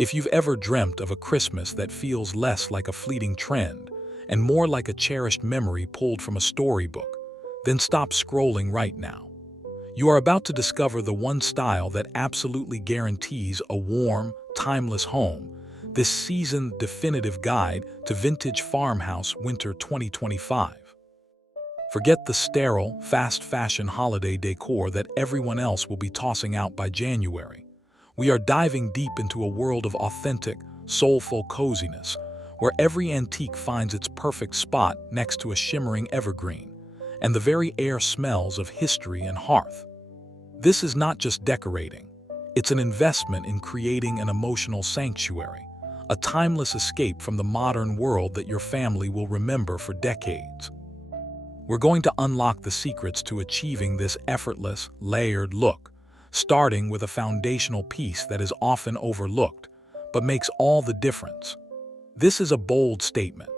If you've ever dreamt of a Christmas that feels less like a fleeting trend and more like a cherished memory pulled from a storybook, then stop scrolling right now. You are about to discover the one style that absolutely guarantees a warm, timeless home, this seasoned definitive guide to Vintage Farmhouse Winter 2025. Forget the sterile, fast fashion holiday decor that everyone else will be tossing out by January. We are diving deep into a world of authentic, soulful coziness, where every antique finds its perfect spot next to a shimmering evergreen, and the very air smells of history and hearth. This is not just decorating. It's an investment in creating an emotional sanctuary, a timeless escape from the modern world that your family will remember for decades. We're going to unlock the secrets to achieving this effortless, layered look, starting with a foundational piece that is often overlooked, but makes all the difference. This is a bold statement.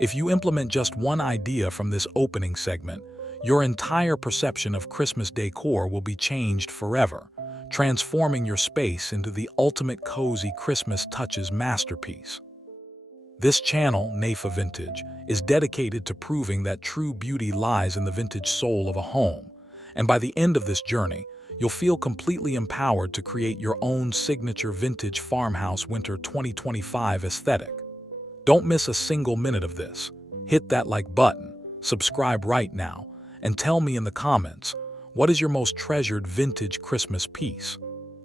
If you implement just one idea from this opening segment, your entire perception of Christmas decor will be changed forever, transforming your space into the ultimate cozy Christmas touches masterpiece. This channel, Naifa Vintage, is dedicated to proving that true beauty lies in the vintage soul of a home, and by the end of this journey, you'll feel completely empowered to create your own signature Vintage Farmhouse Winter 2025 aesthetic. Don't miss a single minute of this. Hit that like button, subscribe right now, and tell me in the comments, what is your most treasured vintage Christmas piece?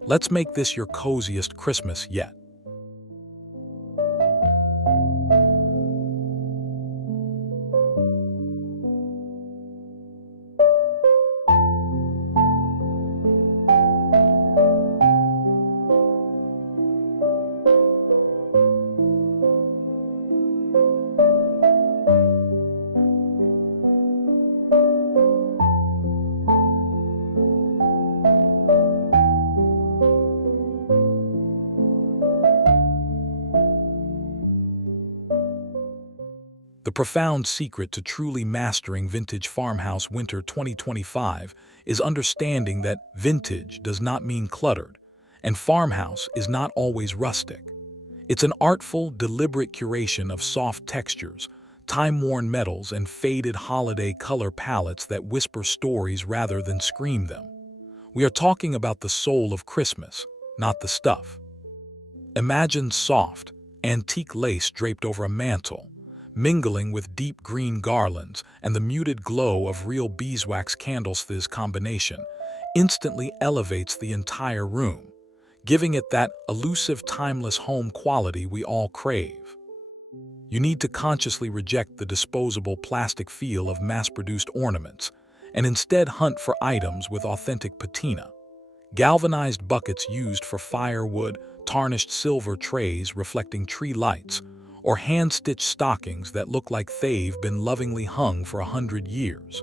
Let's make this your coziest Christmas yet. The profound secret to truly mastering Vintage Farmhouse Winter 2025 is understanding that vintage does not mean cluttered, and farmhouse is not always rustic. It's an artful, deliberate curation of soft textures, time-worn metals, and faded holiday color palettes that whisper stories rather than scream them. We are talking about the soul of Christmas, not the stuff. Imagine soft, antique lace draped over a mantle, mingling with deep green garlands and the muted glow of real beeswax candles. This combination instantly elevates the entire room, giving it that elusive, timeless home quality we all crave. You need to consciously reject the disposable plastic feel of mass-produced ornaments and instead hunt for items with authentic patina. Galvanized buckets used for firewood, tarnished silver trays reflecting tree lights, or hand-stitched stockings that look like they've been lovingly hung for 100 years.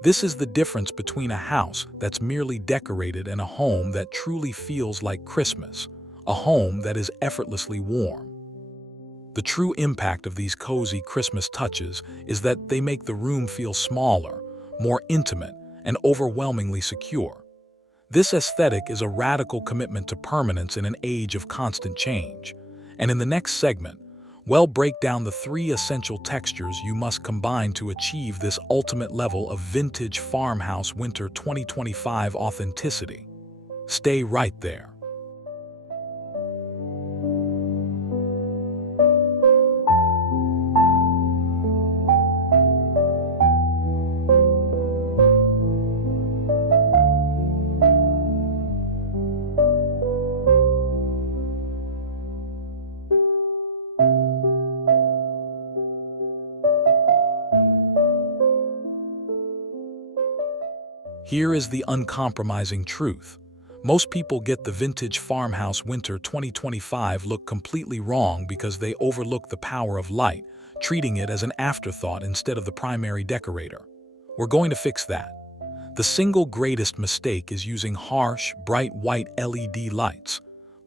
This is the difference between a house that's merely decorated and a home that truly feels like Christmas, a home that is effortlessly warm. The true impact of these cozy Christmas touches is that they make the room feel smaller, more intimate, and overwhelmingly secure. This aesthetic is a radical commitment to permanence in an age of constant change. And in the next segment, we'll break down the 3 essential textures you must combine to achieve this ultimate level of Vintage Farmhouse Winter 2025 authenticity. Stay right there. Here is the uncompromising truth. Most people get the Vintage Farmhouse Winter 2025 look completely wrong because they overlook the power of light, treating it as an afterthought instead of the primary decorator. We're going to fix that. The single greatest mistake is using harsh, bright white LED lights.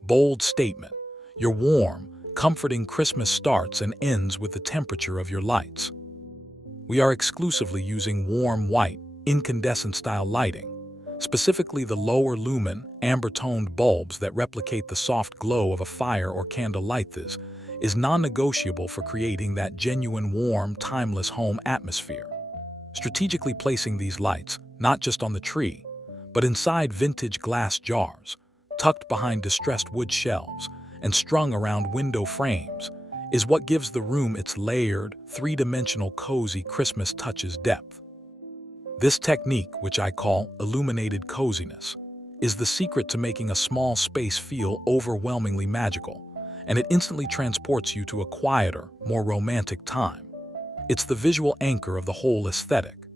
Bold statement. Your warm, comforting Christmas starts and ends with the temperature of your lights. We are exclusively using warm white, incandescent-style lighting. specifically the lower lumen, amber-toned bulbs that replicate the soft glow of a fire or candle light, is non-negotiable for creating that genuine, warm, timeless home atmosphere. Strategically placing these lights, not just on the tree, but inside vintage glass jars, tucked behind distressed wood shelves, and strung around window frames, is what gives the room its layered, three-dimensional cozy Christmas touches depth. This technique, which I call illuminated coziness, is the secret to making a small space feel overwhelmingly magical, and it instantly transports you to a quieter, more romantic time. It's the visual anchor of the whole aesthetic.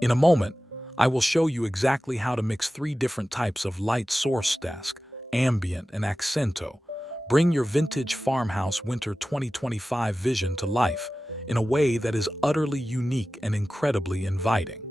In a moment, I will show you exactly how to mix three different types of light source: dusk, ambient, and accento. Bring your Vintage Farmhouse Winter 2025 vision to life in a way that is utterly unique and incredibly inviting.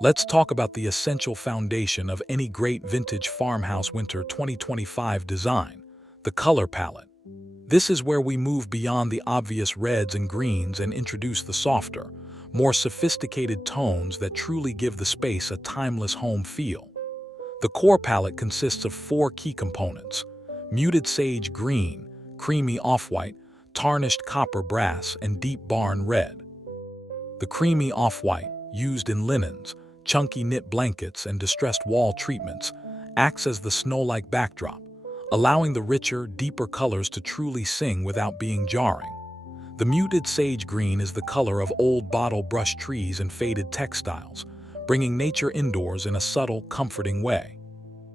Let's talk about the essential foundation of any great Vintage Farmhouse Winter 2025 design: the color palette. This is where we move beyond the obvious reds and greens and introduce the softer, more sophisticated tones that truly give the space a timeless home feel. The core palette consists of four key components: muted sage green, creamy off-white, tarnished copper brass, and deep barn red. The creamy off-white, used in linens, chunky knit blankets, and distressed wall treatments, acts as the snow-like backdrop, allowing the richer, deeper colors to truly sing without being jarring. The muted sage green is the color of old bottle brush trees and faded textiles, bringing nature indoors in a subtle, comforting way.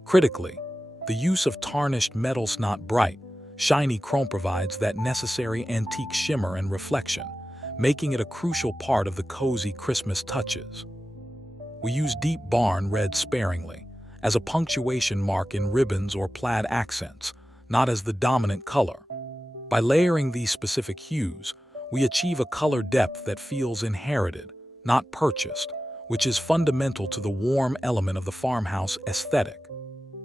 Critically, the use of tarnished metals, not bright, shiny chrome, provides that necessary antique shimmer and reflection, making it a crucial part of the cozy Christmas touches. We use deep barn red sparingly, as a punctuation mark in ribbons or plaid accents, not as the dominant color. By layering these specific hues, we achieve a color depth that feels inherited, not purchased, which is fundamental to the warm element of the farmhouse aesthetic.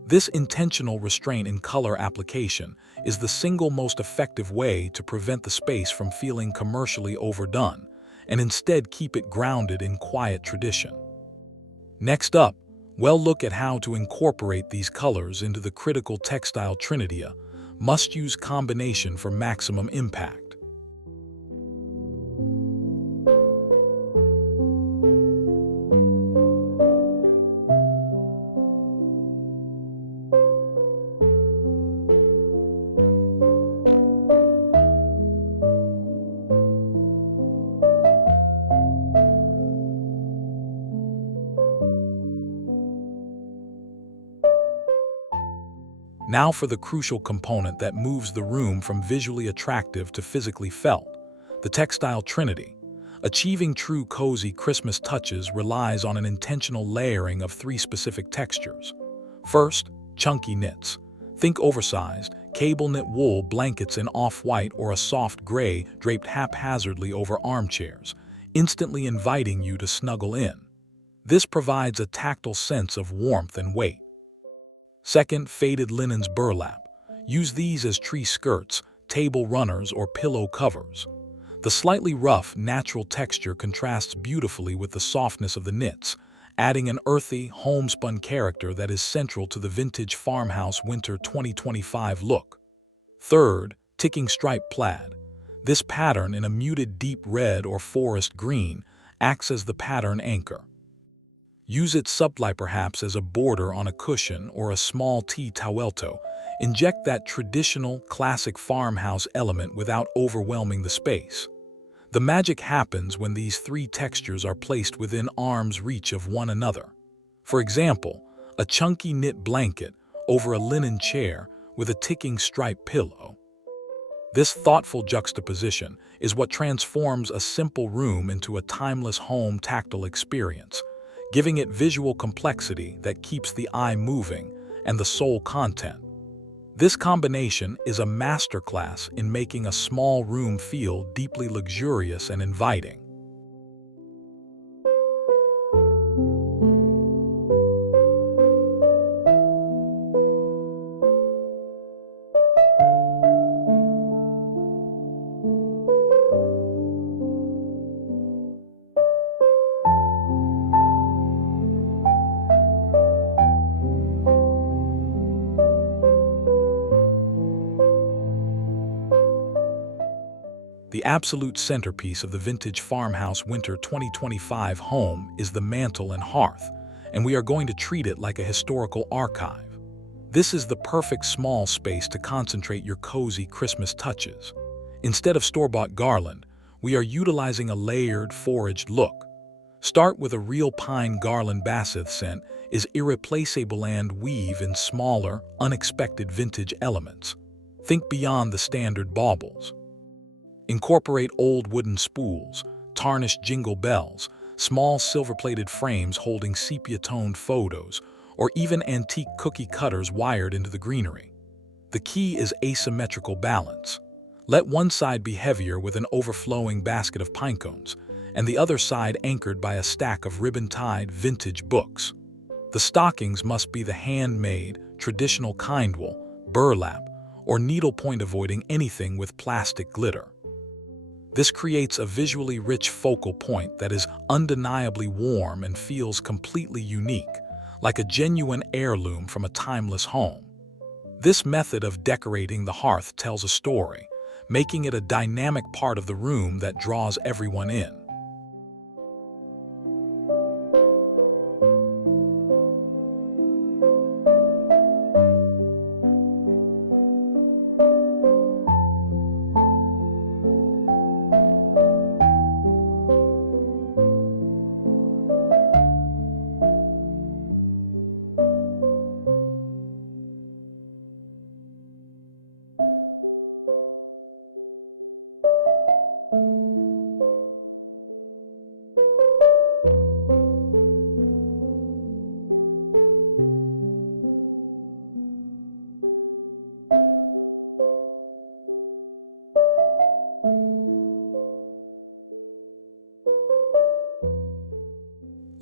This intentional restraint in color application is the single most effective way to prevent the space from feeling commercially overdone, and instead keep it grounded in quiet tradition. Next up, we'll look at how to incorporate these colors into the critical Textile Trinity, a must-use combination for maximum impact. Now for the crucial component that moves the room from visually attractive to physically felt: the Textile Trinity. Achieving true cozy Christmas touches relies on an intentional layering of three specific textures. First, chunky knits. Think oversized, cable-knit wool blankets in off-white or a soft gray draped haphazardly over armchairs, instantly inviting you to snuggle in. This provides a tactile sense of warmth and weight. Second, faded linens burlap. Use these as tree skirts, table runners, or pillow covers. The slightly rough, natural texture contrasts beautifully with the softness of the knits, adding an earthy, homespun character that is central to the Vintage Farmhouse Winter 2025 look. Third, ticking stripe plaid. This pattern, in a muted deep red or forest green, acts as the pattern anchor. Use it subtly, perhaps as a border on a cushion or a small tea towelto. Inject that traditional, classic farmhouse element without overwhelming the space. The magic happens when these three textures are placed within arm's reach of one another. For example, a chunky knit blanket over a linen chair with a ticking stripe pillow. This thoughtful juxtaposition is what transforms a simple room into a timeless home tactile experience, giving it visual complexity that keeps the eye moving and the soul content. This combination is a masterclass in making a small room feel deeply luxurious and inviting. The absolute centerpiece of the Vintage Farmhouse Winter 2025 home is the mantle and hearth, and we are going to treat it like a historical archive. This is the perfect small space to concentrate your cozy Christmas touches. Instead of store-bought garland, we are utilizing a layered, foraged look. Start with a real pine garland basith scent is irreplaceable and weave in smaller, unexpected vintage elements. Think beyond the standard baubles. Incorporate old wooden spools, tarnished jingle bells, small silver-plated frames holding sepia-toned photos, or even antique cookie cutters wired into the greenery. The key is asymmetrical balance. Let one side be heavier with an overflowing basket of pinecones, and the other side anchored by a stack of ribbon-tied vintage books. The stockings must be the handmade, traditional kindwool, burlap, or needlepoint, avoiding anything with plastic glitter. This creates a visually rich focal point that is undeniably warm and feels completely unique, like a genuine heirloom from a timeless home. This method of decorating the hearth tells a story, making it a dynamic part of the room that draws everyone in.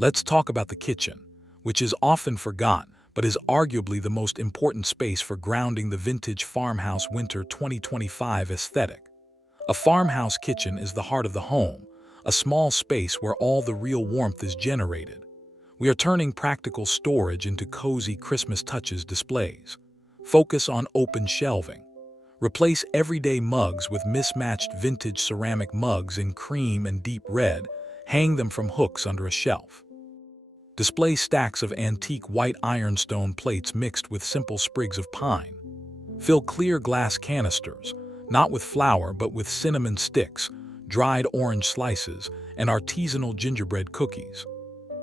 Let's talk about the kitchen, which is often forgotten but is arguably the most important space for grounding the Vintage Farmhouse Winter 2025 aesthetic. A farmhouse kitchen is the heart of the home, a small space where all the real warmth is generated. We are turning practical storage into cozy Christmas touches displays. Focus on open shelving. Replace everyday mugs with mismatched vintage ceramic mugs in cream and deep red. Hang them from hooks under a shelf. Display stacks of antique white ironstone plates mixed with simple sprigs of pine. Fill clear glass canisters, not with flour but with cinnamon sticks, dried orange slices, and artisanal gingerbread cookies.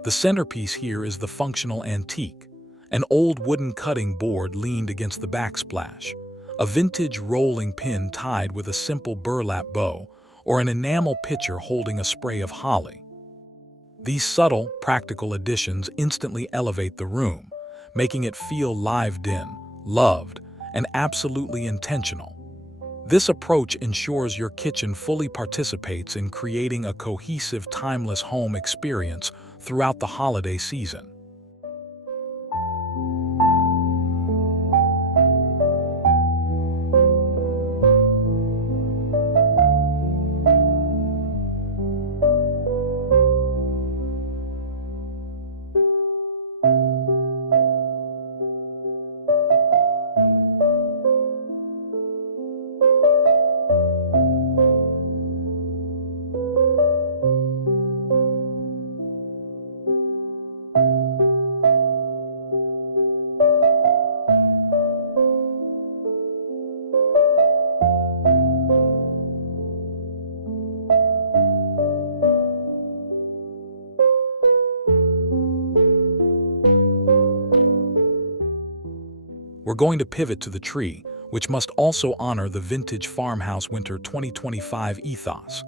The centerpiece here is the functional antique, an old wooden cutting board leaned against the backsplash, a vintage rolling pin tied with a simple burlap bow, or an enamel pitcher holding a spray of holly. These subtle, practical additions instantly elevate the room, making it feel lived in, loved, and absolutely intentional. This approach ensures your kitchen fully participates in creating a cohesive, timeless home experience throughout the holiday season. We're going to pivot to the tree, which must also honor the Vintage Farmhouse Winter 2025 ethos.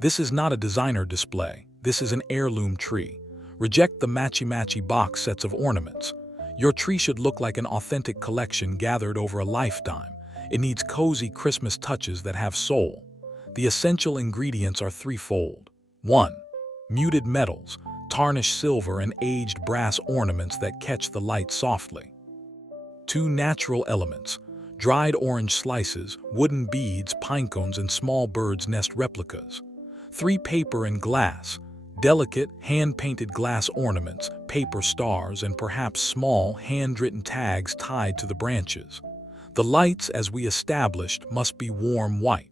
This is not a designer display. This is an heirloom tree. Reject the matchy-matchy box sets of ornaments. Your tree should look like an authentic collection gathered over a lifetime. It needs cozy Christmas touches that have soul. The essential ingredients are threefold. 1. Muted metals, tarnished silver and aged brass ornaments that catch the light softly. 2. Natural elements, dried orange slices, wooden beads, pinecones, and small bird's nest replicas. 3. Paper and glass, delicate, hand-painted glass ornaments, paper stars, and perhaps small, hand-written tags tied to the branches. The lights, as we established, must be warm white.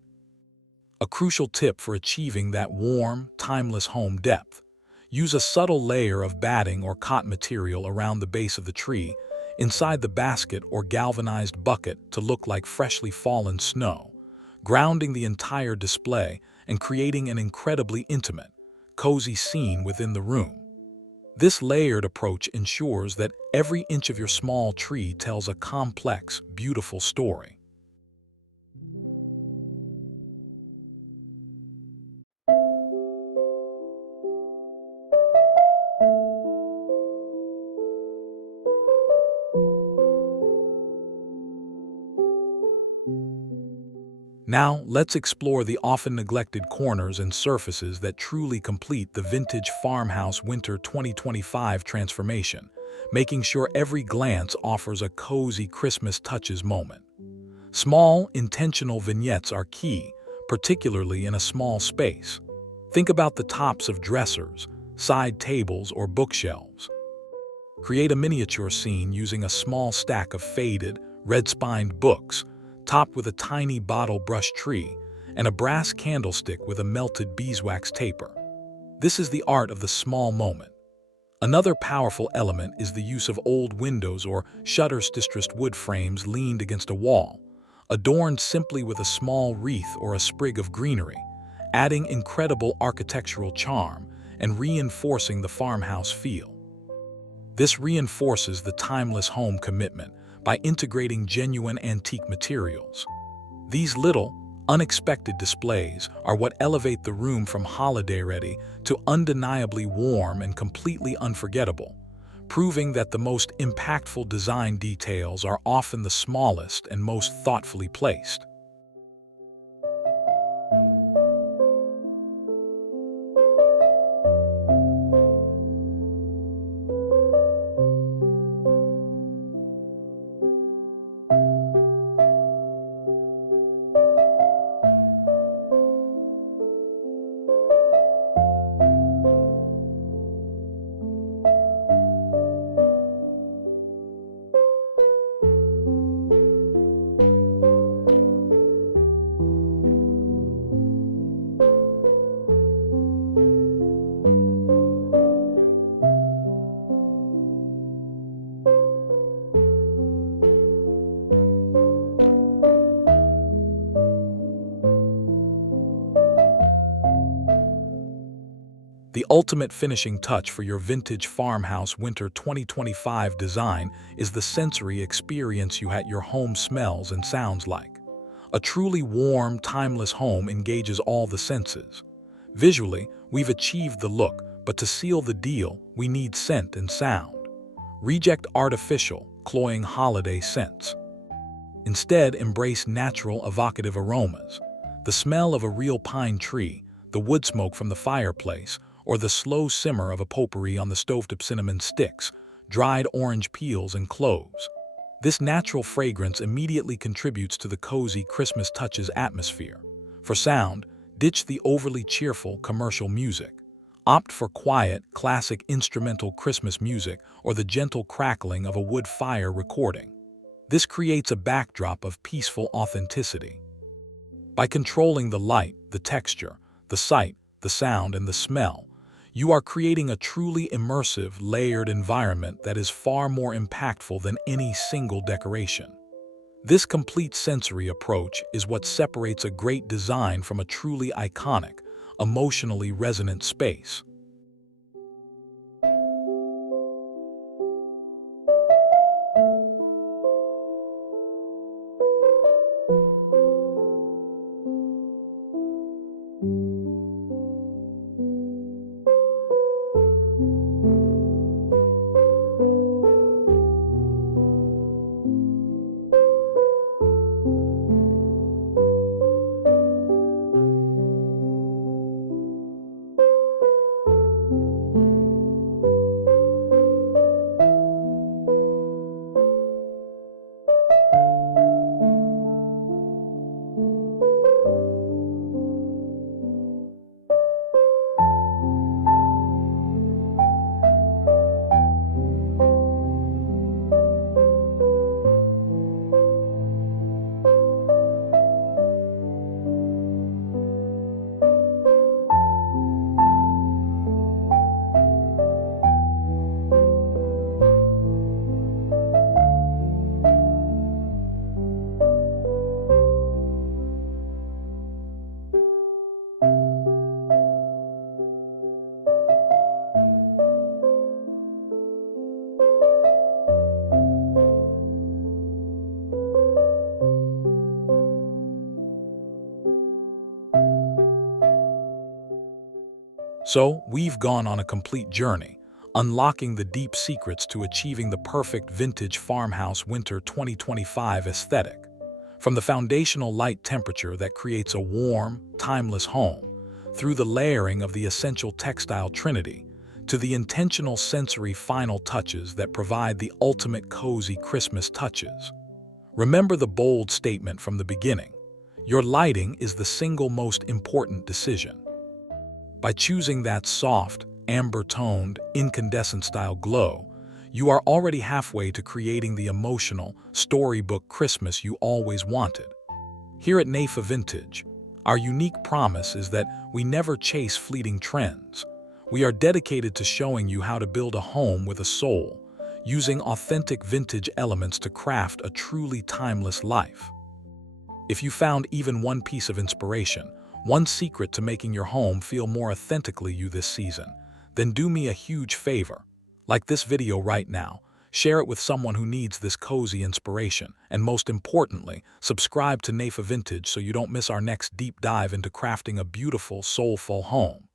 A crucial tip for achieving that warm, timeless home depth: use a subtle layer of batting or cotton material around the base of the tree, inside the basket or galvanized bucket to look like freshly fallen snow, grounding the entire display and creating an incredibly intimate, cozy scene within the room. This layered approach ensures that every inch of your small tree tells a complex, beautiful story. Now, let's explore the often neglected corners and surfaces that truly complete the Vintage Farmhouse Winter 2025 transformation, making sure every glance offers a cozy Christmas touches moment. Small, intentional vignettes are key, particularly in a small space. Think about the tops of dressers, side tables, or bookshelves. Create a miniature scene using a small stack of faded, red-spined books, topped with a tiny bottle brush tree, and a brass candlestick with a melted beeswax taper. This is the art of the small moment. Another powerful element is the use of old windows or shutters, distressed wood frames leaned against a wall, adorned simply with a small wreath or a sprig of greenery, adding incredible architectural charm and reinforcing the farmhouse feel. This reinforces the timeless home commitment by integrating genuine antique materials. These little, unexpected displays are what elevate the room from holiday-ready to undeniably warm and completely unforgettable, proving that the most impactful design details are often the smallest and most thoughtfully placed. The ultimate finishing touch for your Vintage Farmhouse Winter 2025 design is the sensory experience your home smells and sounds like. A truly warm, timeless home engages all the senses. Visually, we've achieved the look, but to seal the deal, we need scent and sound. Reject artificial, cloying holiday scents. Instead, embrace natural, evocative aromas. The smell of a real pine tree, the wood smoke from the fireplace, or the slow simmer of a potpourri on the stovetop, cinnamon sticks, dried orange peels, and cloves. This natural fragrance immediately contributes to the cozy Christmas touches atmosphere. For sound, ditch the overly cheerful commercial music. Opt for quiet, classic instrumental Christmas music or the gentle crackling of a wood fire recording. This creates a backdrop of peaceful authenticity. By controlling the light, the texture, the sight, the sound, and the smell, you are creating a truly immersive, layered environment that is far more impactful than any single decoration. This complete sensory approach is what separates a great design from a truly iconic, emotionally resonant space. So, we've gone on a complete journey, unlocking the deep secrets to achieving the perfect Vintage Farmhouse Winter 2025 aesthetic. From the foundational light temperature that creates a warm, timeless home, through the layering of the essential Textile Trinity, to the intentional sensory final touches that provide the ultimate cozy Christmas touches. Remember the bold statement from the beginning. Your lighting is the single most important decision. By choosing that soft, amber-toned, incandescent-style glow, you are already halfway to creating the emotional, storybook Christmas you always wanted. Here at Naifa Vintage, our unique promise is that we never chase fleeting trends. We are dedicated to showing you how to build a home with a soul, using authentic vintage elements to craft a truly timeless life. If you found even one piece of inspiration, one secret to making your home feel more authentically you this season, then do me a huge favor. Like this video right now, share it with someone who needs this cozy inspiration, and most importantly, subscribe to Naifa Vintage so you don't miss our next deep dive into crafting a beautiful, soulful home.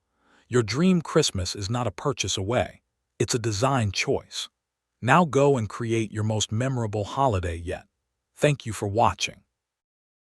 Your dream Christmas is not a purchase away, it's a design choice. Now go and create your most memorable holiday yet. Thank you for watching.